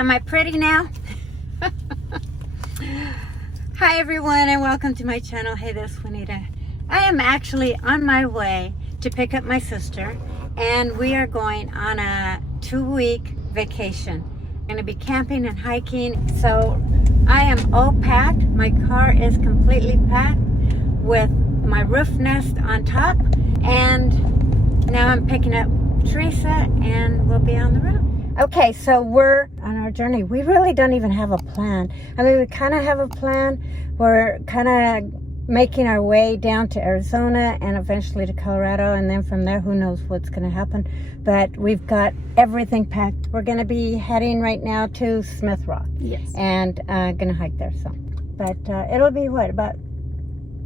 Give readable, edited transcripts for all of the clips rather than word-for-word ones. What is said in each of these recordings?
am I pretty now? Hi everyone and welcome to my channel. Hey, this is Juanita. I am actually on my way to pick up my sister and we are going on a 2-week vacation. I'm going to be camping and hiking. So I am all packed. My car is completely packed with my roof nest on top, and now I'm picking up Teresa and we'll be on the road. Okay, so we're on our journey. We really don't even have a plan. I mean, we kind of have a plan. We're kind of making our way down to Arizona and eventually to Colorado, and then from there, who knows what's going to happen. But we've got everything packed. We're going to be heading right now to Smith Rock. Yes. And going to hike there. So, but it'll be what, about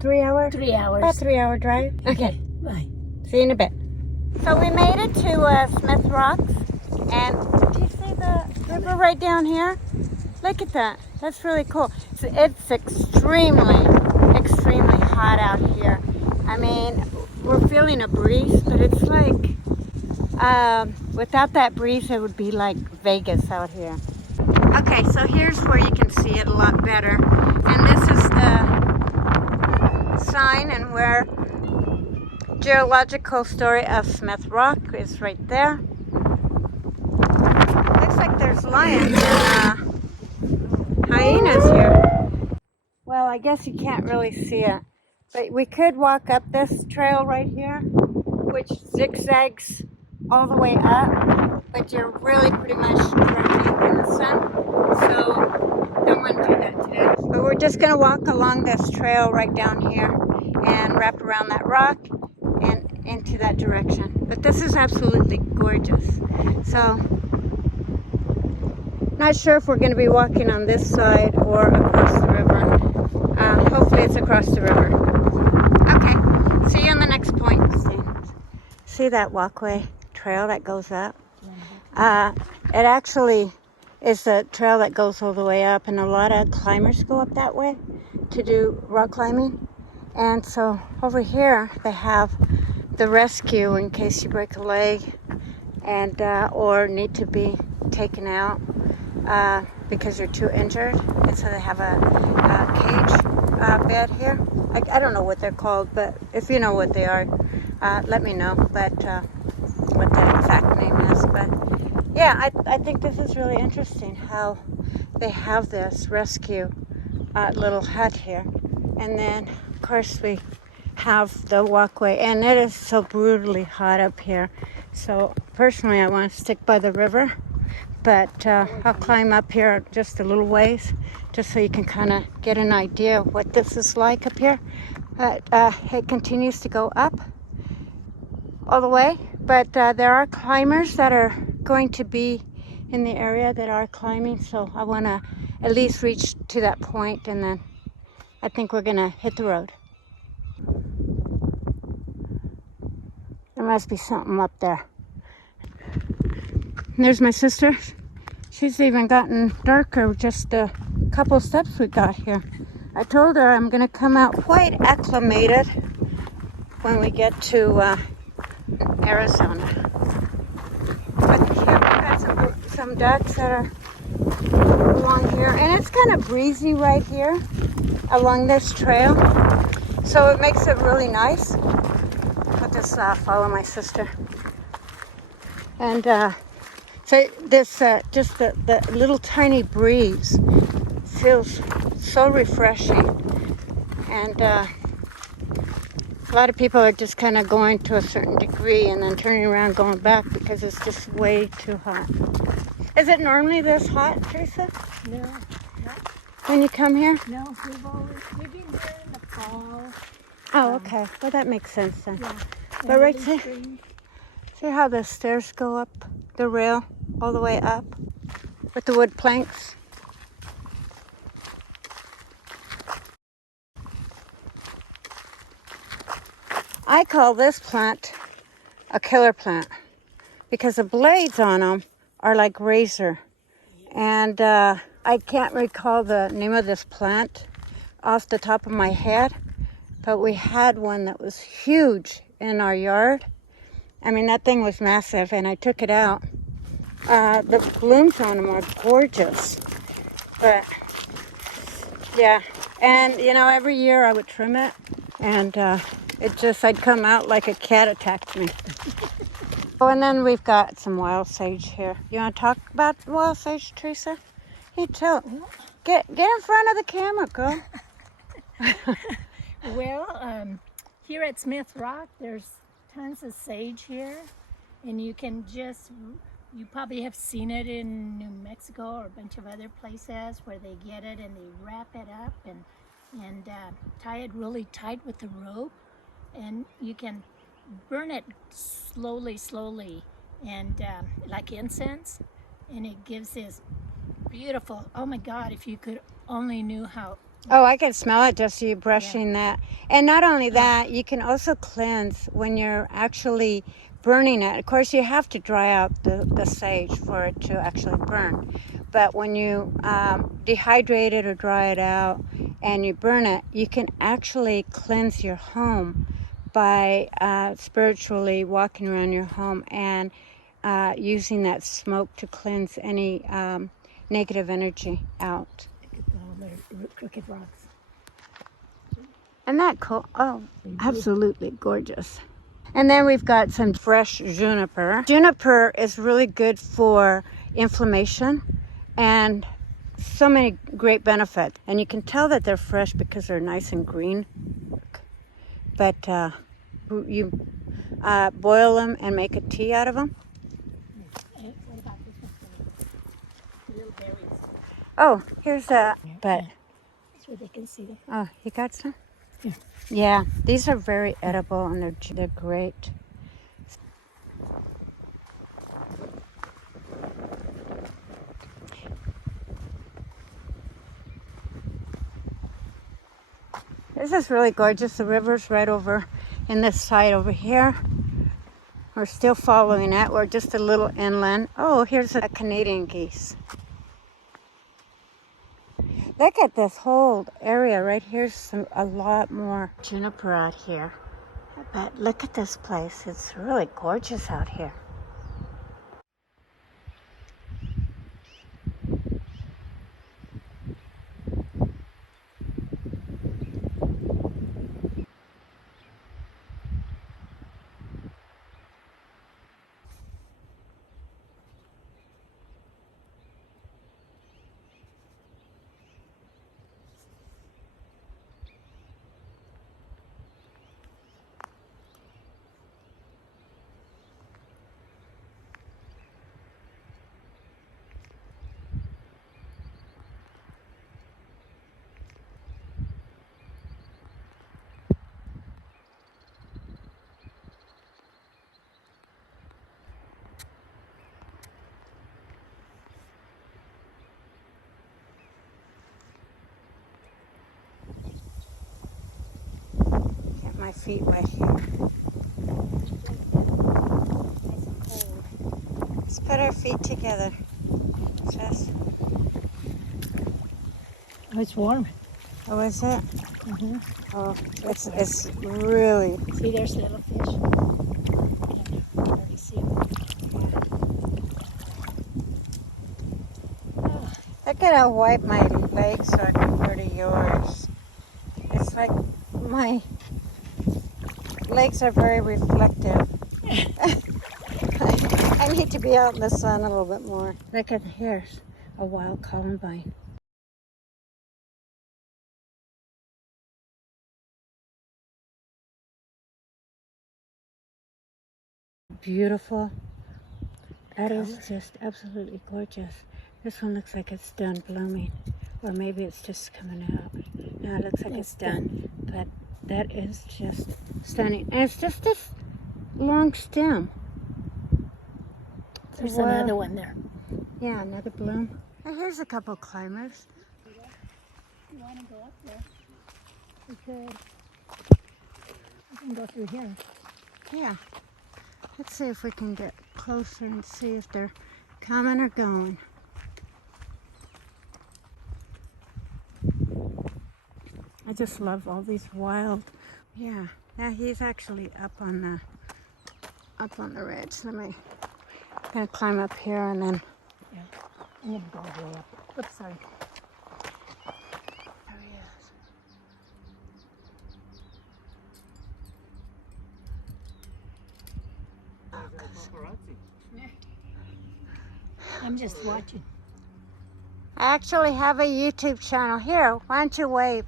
3 hours? 3 hours. About 3 hour drive. Okay. Bye. See you in a bit. So we made it to Smith Rocks. And do you see the river right down here? Look at that. That's really cool. So it's extremely hot out here. I mean, we're feeling a breeze, but it's like, without that breeze, it would be like Vegas out here. Okay, so here's where you can see it a lot better. And this is the sign and where Geological Story of Smith Rock is right there. Looks like there's lions and hyenas here. Well, I guess you can't really see it, but we could walk up this trail right here, which zigzags all the way up, but you're really pretty much directly in the sun, so don't want to do that today. But we're just going to walk along this trail right down here and wrap around that rock and into that direction. But this is absolutely gorgeous. So not sure if we're going to be walking on this side or across the river. Hopefully it's across the river. Okay, see you on the next point. See that walkway trail that goes up? It actually is a trail that goes all the way up, and a lot of climbers go up that way to do rock climbing. And so over here they have the rescue in case you break a leg and or need to be taken out because you're too injured. And so they have a cage bed here. I don't know what they're called, but if you know what they are, let me know. But what the exact name is. But yeah, I think this is really interesting how they have this rescue little hut here. And then of course we have the walkway, and it is so brutally hot up here. So personally I want to stick by the river, but I'll climb up here just a little ways just so you can kind of get an idea of what this is like up here. It continues to go up all the way, but there are climbers that are going to be in the area that are climbing, so I want to at least reach to that point, and then I think we're gonna hit the road. There must be something up there. And there's my sister. She's even gotten darker just a couple steps we got here. I told her I'm gonna come out quite acclimated when we get to Arizona. But here we've got some ducks that are along here, and it's kind of breezy right here along this trail, so it makes it really nice. I'll just follow my sister. And so this just the little tiny breeze feels so refreshing, and a lot of people are just kind of going to a certain degree and then turning around going back because it's just way too hot. Is it normally this hot, Teresa? No, not when you come here? No, we've been here in the fall. Oh, okay. Well, that makes sense then. Yeah. But right see how the stairs go up the rail all the way up with the wood planks? I call this plant a killer plant because the blades on them are like razor. And I can't recall the name of this plant off the top of my head, but we had one that was huge in our yard. I mean, that thing was massive, and I took it out The blooms on them are gorgeous. But yeah, and you know, every year I would trim it, and I'd come out like a cat attacked me. Oh, and then we've got some wild sage here. You want to talk about wild sage, Teresa? Hey, get in front of the camera, girl. Well, here at Smith Rock, there's tons of sage here, and you probably have seen it in New Mexico or a bunch of other places where they get it and they wrap it up and tie it really tight with the rope, and you can burn it slowly, and like incense, and it gives this beautiful. Oh my God! If you could only knew how. Oh, I can smell it just you brushing that. And not only that, you can also cleanse when you're actually burning it. Of course, you have to dry out the sage for it to actually burn. But when you dehydrate it or dry it out and you burn it, you can actually cleanse your home by spiritually walking around your home and using that smoke to cleanse any negative energy out. Crooked rocks. Isn't that cool? Oh, absolutely gorgeous. And then we've got some fresh juniper. Juniper is really good for inflammation and so many great benefits. And you can tell that they're fresh because they're nice and green. But you boil them and make a tea out of them. What about this one? Little berries. Oh, here's a, but. That's where they can see them. Oh, you got some? Yeah. Yeah, these are very edible and they're great. This is really gorgeous. The river's right over in this side over here. We're still following it. We're just a little inland. Oh, here's a Canadian geese. Look at this whole area right here. A lot more juniper out here. But look at this place. It's really gorgeous out here. Get my feet wet here. Nice and cold. Let's put our feet together. Jess. Oh, it's warm. Oh, is it? Mm-hmm. Oh, it's really. See, there's little fish. Yeah, I already see them. Oh, Look at how white my legs are compared to yours. It's like my legs are very reflective. I need to be out in the sun a little bit more. Look at here's a wild columbine. Beautiful. That is just absolutely gorgeous. This one looks like it's done blooming. Or maybe it's just coming out. No, it looks like it's done. But that is just stunning. And it's just this long stem. there's another one there. Yeah, another bloom. And here's a couple climbers. If you want to go up there, we could. We can go through here. Yeah. Let's see if we can get closer and see if they're coming or going. I just love all these wild. Yeah. Now he's actually up on the ridge. Let me Gonna climb up here and then. Yeah. I'm gonna go all the way up. Oops, sorry. There he is. I'm just watching. I actually have a YouTube channel. Here, why don't you wave?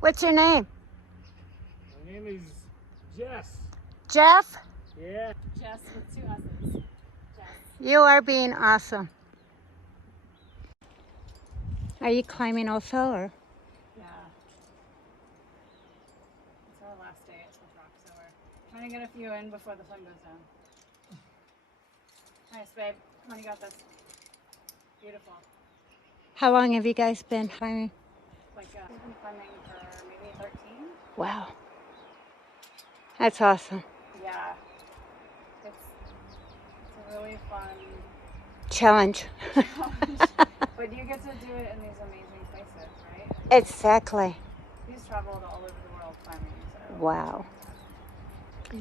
What's your name? My name is Jess. Jeff? Yeah. Jess with 2 S's. Jess. You are being awesome. Are you climbing also, or? Yeah. It's our last day at Smith Rock, so we're trying to get a few in before the sun goes down. Nice, babe. Come on, you got this. Beautiful. How long have you guys been climbing? Like, we've been climbing for maybe 13. Wow. That's awesome. Yeah. It's a really fun Challenge. challenge. But you get to do it in these amazing places, right? Exactly. He's traveled all over the world climbing, so. Wow.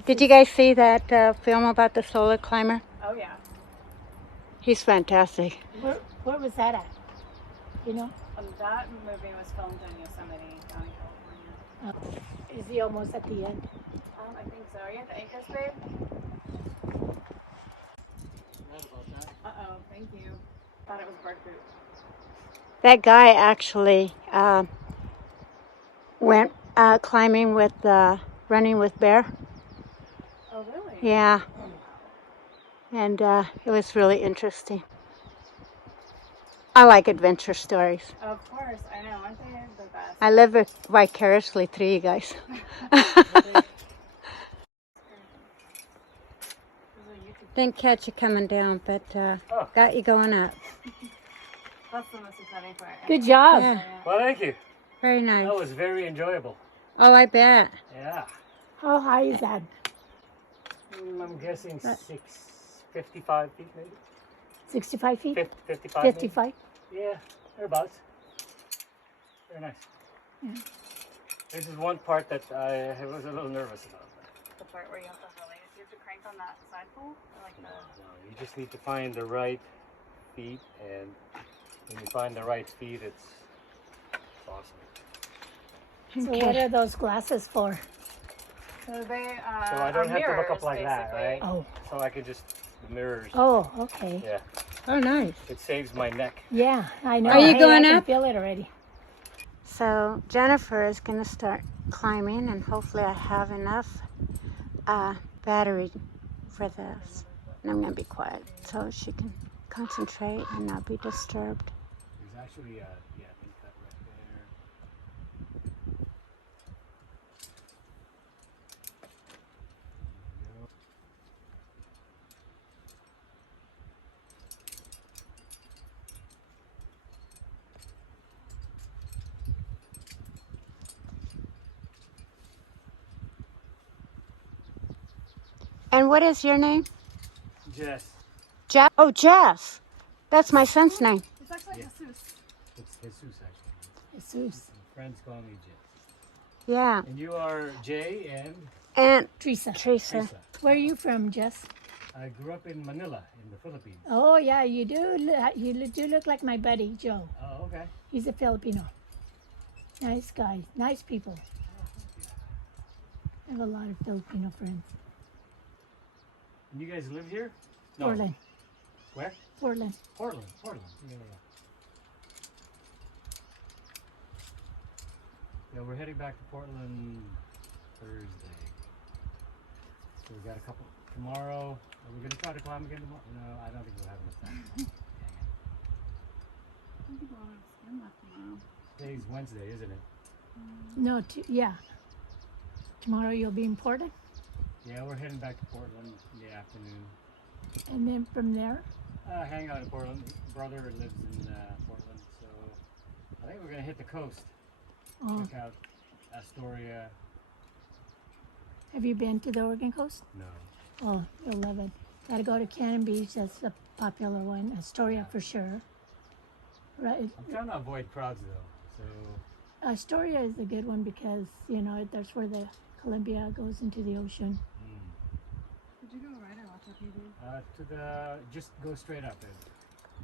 Did you guys see that film about the solar climber? Oh, yeah. He's fantastic. Where was that at? You know? That movie was filmed in Yosemite, down in California. Is he almost at the end? I think so. Are you at the anchors, babe? Uh-oh, thank you. Thought it was bird poop. That guy actually went climbing with, running with Bear. Oh, really? Yeah. And it was really interesting. I like adventure stories. Of course, I know. Aren't they the best? I live vicariously through you guys. Didn't catch you coming down, but got you going up. That's the most exciting part. Good job. Yeah, Well, thank you. very That nice. was very enjoyable. Oh, I bet. Yeah. How high is that? I'm guessing 55 feet, maybe. 65 feet? 55. maybe. 55? Yeah, thereabouts. Very nice. Yeah. This is one part that I was a little nervous about. The part where you have to really, you have to crank on that side pole, or like the. No, you just need to find the right feet, and when you find the right feet, it's awesome. So what are those glasses for? So they. So I don't have to look up like that, right? Oh. So I can just, the mirrors. Oh, okay. Yeah, Oh, nice. it saves my neck. Yeah, I know. Are you Hey, going I can up? feel it already. So Jennifer is going to start climbing, and hopefully I have enough battery for this. And I'm going to be quiet so she can concentrate and not be disturbed. There's actually a link cut right there. There you go. And what is your name? Jess. Jeff? Oh, Jess. That's my son's name. It's actually Yeah. Jesus. It's Jesus, actually. Jesus. Friends call me Jess. Yeah. And you are Jay and And Teresa. Teresa. Teresa. Where are you from, Jess? I grew up in Manila, in the Philippines. Oh, yeah, you do. You do look like my buddy, Joe. Oh, okay. He's a Filipino. Nice guy. Nice people. I have a lot of Filipino friends. And you guys live here? No. Portland. Where? Portland. Portland. Portland. Yeah. Yeah, we're heading back to Portland Thursday. So we got a couple tomorrow. Are we gonna try to climb again tomorrow? No, I don't think we'll have enough time. Dang it. Today's Wednesday, isn't it? No, yeah. Tomorrow you'll be in Portland, Yeah, we're heading back to Portland in the afternoon. and then from there, Hang out in Portland. Brother lives in Portland, so I think we're gonna hit the coast. oh, Check out Astoria. have you been to the Oregon coast? No. Oh, you'll love it. Gotta go to Cannon Beach. That's a popular one. Astoria for sure. Right. I'm trying to avoid crowds though, so Astoria is a good one because, you know, that's where the Columbia goes into the ocean. Did you To the, just go straight up and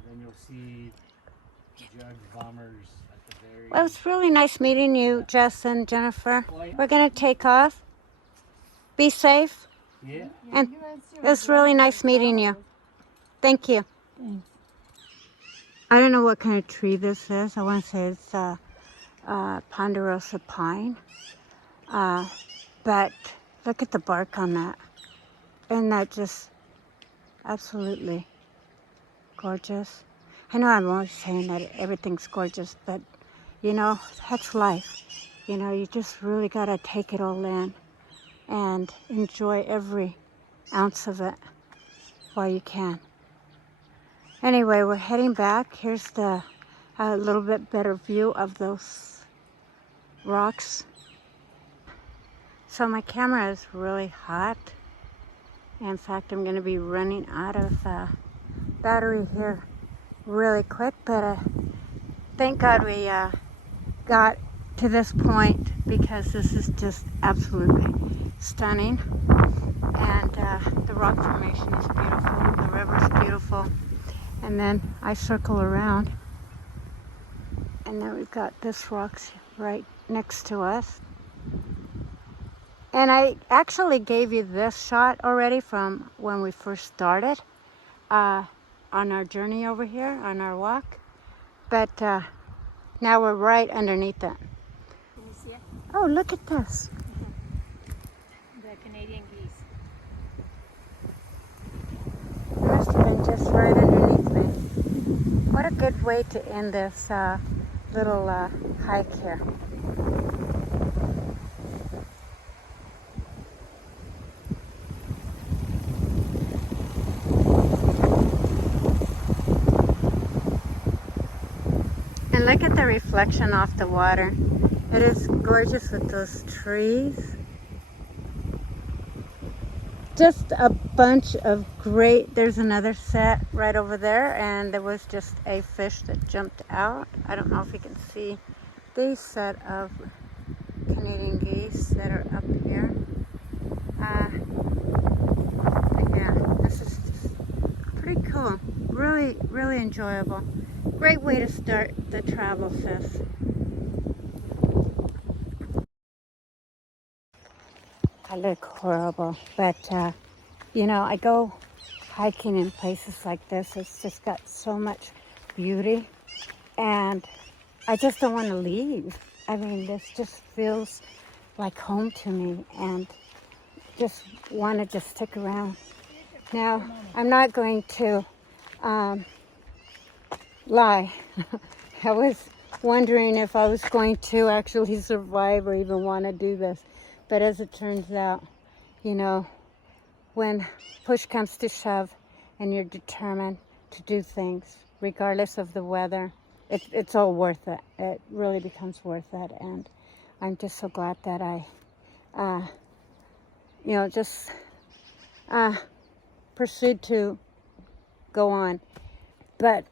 then you'll see jugs, bombers at the very... Well, it's really nice meeting you, Jess and Jennifer. Well, yeah. We're going to take off. Be safe. Yeah. And it's really nice meeting you. Thank you. Thanks. I don't know what kind of tree this is. I want to say it's ponderosa pine. But look at the bark on that. Isn't that just absolutely gorgeous? I know I'm always saying that everything's gorgeous, but you know, that's life. You know, you just really got to take it all in and enjoy every ounce of it while you can. Anyway, we're heading back. Here's the a little bit better view of those rocks. So my camera is really hot. In fact, I'm going to be running out of battery here really quick, but thank God we got to this point because this is just absolutely stunning. And the rock formation is beautiful, the river's beautiful. And then I circle around, and then we've got this rocks right next to us. And I actually gave you this shot already from when we first started on our journey over here, on our walk. But now we're right underneath it. Can you see it? Oh, look at this. The Canadian geese. It must have been just right underneath me. What a good way to end this little hike here. And look at the reflection off the water. It is gorgeous with those trees. Just a bunch of great, there's another set right over there, and there was just a fish that jumped out. I don't know if you can see these set of Canadian geese that are up here. Yeah, this is just pretty cool. Really, really enjoyable. Great way to start the travel, sis. I look horrible, but you know, I go hiking in places like this. It's just got so much beauty, and I just don't want to leave. I mean, this just feels like home to me, and just want to just stick around. Now, I'm not going to lie. I was wondering if I was going to actually survive or even want to do this. But as it turns out, you know, when push comes to shove and you're determined to do things, regardless of the weather, it's all worth it. It really becomes worth it. And I'm just so glad that I, you know, just pursued to go on. But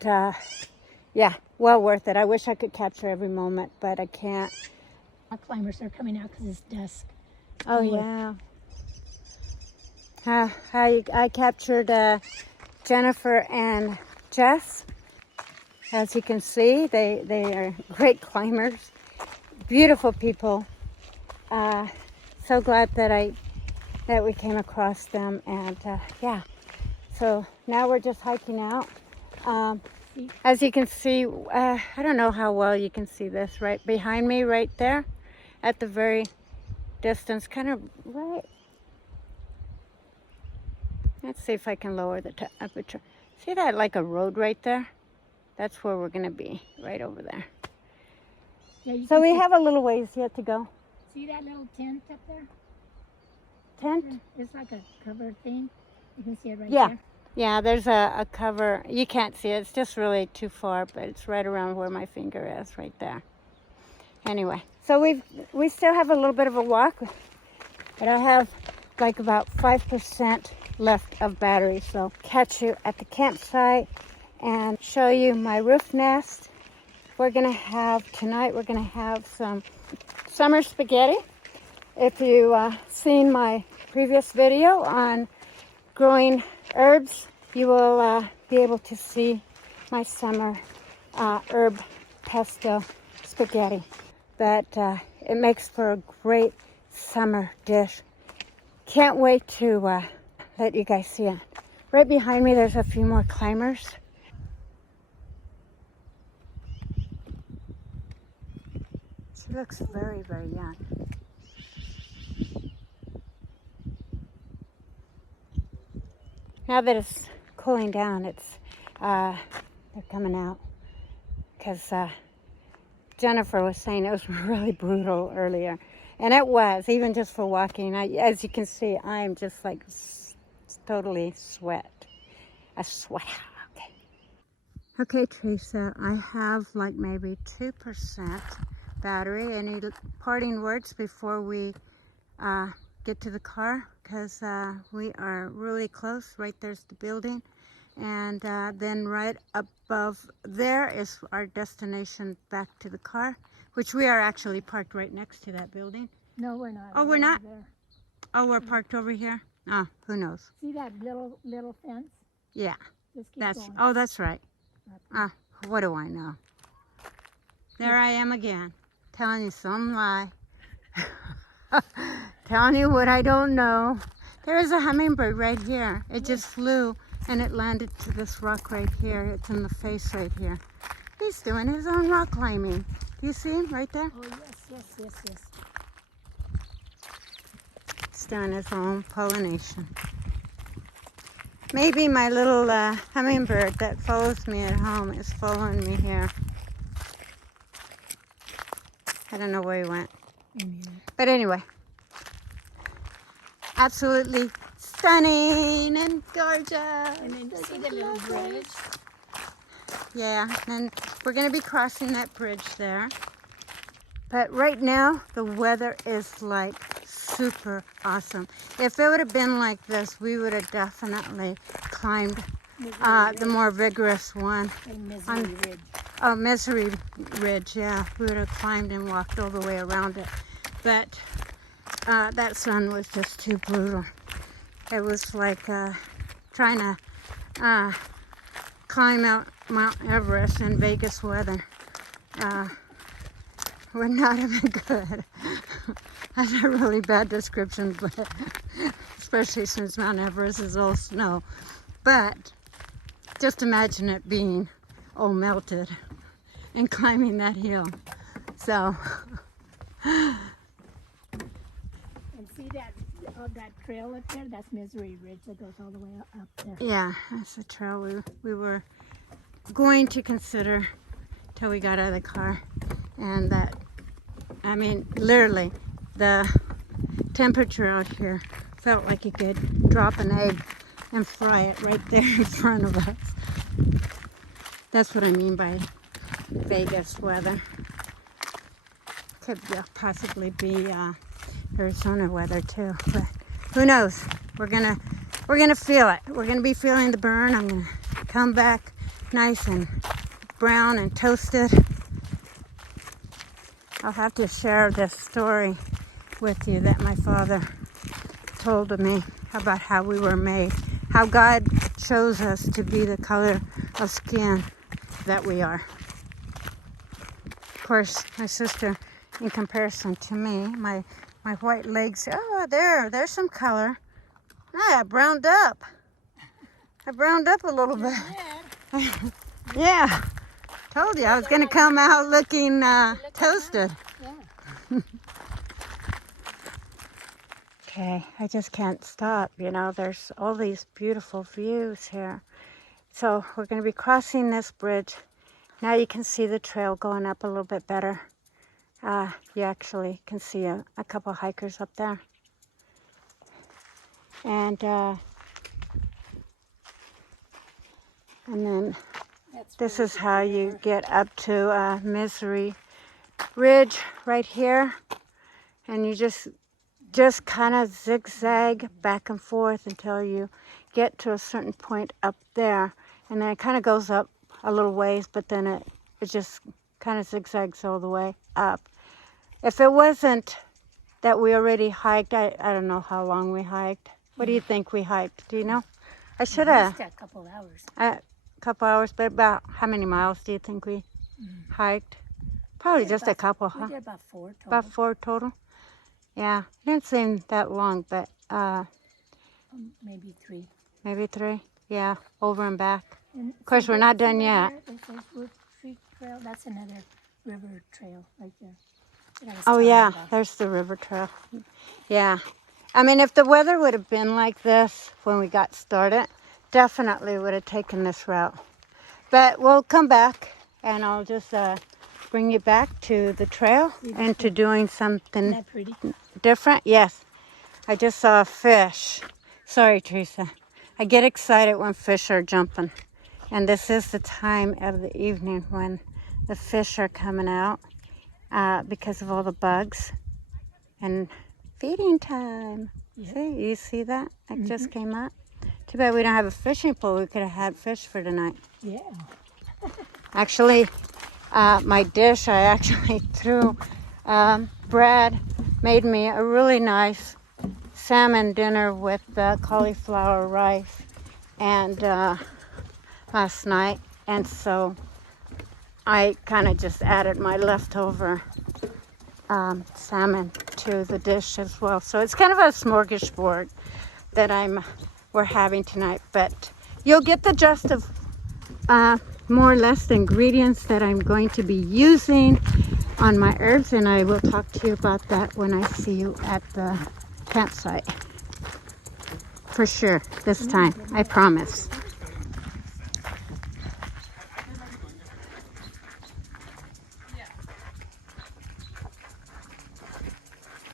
yeah, well worth it. I wish I could capture every moment, but I can't. Rock climbers are coming out because it's dusk. Oh yeah. I captured Jennifer and Jess. As you can see, they are great climbers, beautiful people. So glad that we came across them, and yeah. So now we're just hiking out. As you can see, I don't know how well you can see this right behind me, right there, at the very distance, kind of right. Let's see if I can lower the temperature. See that, like a road right there? That's where we're gonna be, right over there. Yeah, you So can we see, have a little ways yet to go. see that little tent up there? Tent? It's like a covered thing. You can see it right Yeah. there. Yeah, there's a cover. You can't see it. It's just really too far, but it's right around where my finger is, right there. Anyway, so we still have a little bit of a walk, but I have like about 5% left of battery. So catch you at the campsite and show you my roof nest. We're gonna have tonight. We're gonna have some summer spaghetti. If you seen my previous video on growing herbs, you will be able to see my summer herb pesto spaghetti. But it makes for a great summer dish. Can't wait to let you guys see it. Right behind me, there's a few more climbers. She looks very, very young. Now that it's cooling down, it's they're coming out because Jennifer was saying it was really brutal earlier, and it was, even just for walking. As you can see, I'm just like totally sweat. A sweat. Okay. Okay, Teresa, I have like maybe 2% battery. Any parting words before we get to the car? Because we are really close. Right there's the building, and then right above there is our destination back to the car, which we are actually parked right next to that building. No, we're not. Oh, we're not? There. Oh, we're parked over here? Oh, who knows? See that little fence? Yeah, Just keep that's, going. oh, that's right. What do I know? There I am again, telling you some lie. Telling you what I don't know. There is a hummingbird right here. It just flew and it landed to this rock right here. It's in the face right here. He's doing his own rock climbing. Do you see him right there? Oh, yes. He's doing his own pollination. Maybe my little hummingbird that follows me at home is following me here. I don't know where he went. But anyway, absolutely stunning and gorgeous. And then you see the little bridge? Yeah, and we're going to be crossing that bridge there. But right now, the weather is like super awesome. If it would have been like this, we would have definitely climbed the more vigorous one. And Misery Ridge. Oh, Misery Ridge, yeah. We would have climbed and walked all the way around it. But that sun was just too brutal. It was like trying to climb out Mount Everest in Vegas weather. Would not have been good. That's a really bad description, but especially since Mount Everest is all snow. But just imagine it being all melted and climbing that hill. So. And see that trail up there? That's Misery Ridge that goes all the way up there. Yeah, that's the trail we were going to consider till we got out of the car. And that, I mean, literally, the temperature out here felt like you could drop an egg and fry it right there in front of us. That's what I mean by Vegas weather. Could possibly be Arizona weather too, but who knows? We're gonna feel it. We're gonna be feeling the burn. I'm gonna come back nice and brown and toasted. I'll have to share this story with you that my father told me about how we were made, how God chose us to be the color of skin that we are. Of course, my sister, in comparison to me, my white legs, oh, there's some color. I browned up. I browned up a little bit. Yeah. Told you I was going to come out looking toasted. Yeah. Okay, I just can't stop. You know, there's all these beautiful views here. So we're going to be crossing this bridge. Now you can see the trail going up a little bit better. You actually can see a couple hikers up there. And then this is how you get up to Misery Ridge right here. And you just kind of zigzag back and forth until you get to a certain point up there. And then it kind of goes up a little ways, but then it just kind of zigzags all the way up. If it wasn't that we already hiked, I don't know how long we hiked. What do you think we hiked? Do you know? I should At have. least a couple hours. A couple hours, but about how many miles do you think we hiked? Probably did just a about- couple, We huh? did about 4 total. About 4 total. Yeah, it didn't seem that long, but Maybe 3. maybe 3. Yeah, over and back. And Of course, we're not done see yet. right there? It says Wood Creek Trail. That's another river trail right there. that I was Oh telling you yeah, about. there's the river trail. Yeah. I mean, if the weather would have been like this when we got started, definitely would have taken this route. But we'll come back and I'll just bring you back to the trail and to doing Isn't something that pretty? different. Yes. I just saw a fish. Sorry, Teresa. I get excited when fish are jumping. And this is the time of the evening when the fish are coming out because of all the bugs. And feeding time. Yeah. See, you see that? That just came up. Too bad we don't have a fishing pole. We could have had fish for tonight. Yeah. Actually, my dish I actually threw. Brad made me a really nice salmon dinner with cauliflower rice and last night, and so I kind of just added my leftover salmon to the dish as well. So it's kind of a smorgasbord that we're having tonight, but you'll get the gist of more or less the ingredients that I'm going to be using on my herbs, and I will talk to you about that when I see you at the campsite. For sure, this time, I promise.